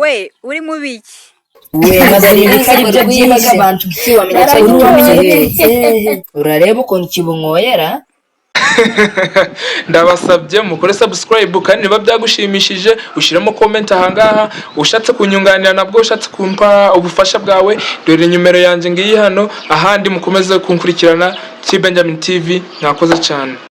we uri mu biki we mazari ibikari byo byibaga abantu kiwamenya ko urareba ukuntu kibunkoyera. ndabasabye mukore subscribe kandi niba byagushimishije ushyiramo comment ahangaha, ushatse kunyunganira nabwo ushatse kumpa ubufasha bwawe dore nimero yanjye ngiyi hano, ahandi mukomeze kunkurikirana Benjamin TV. Mwakoze cyane.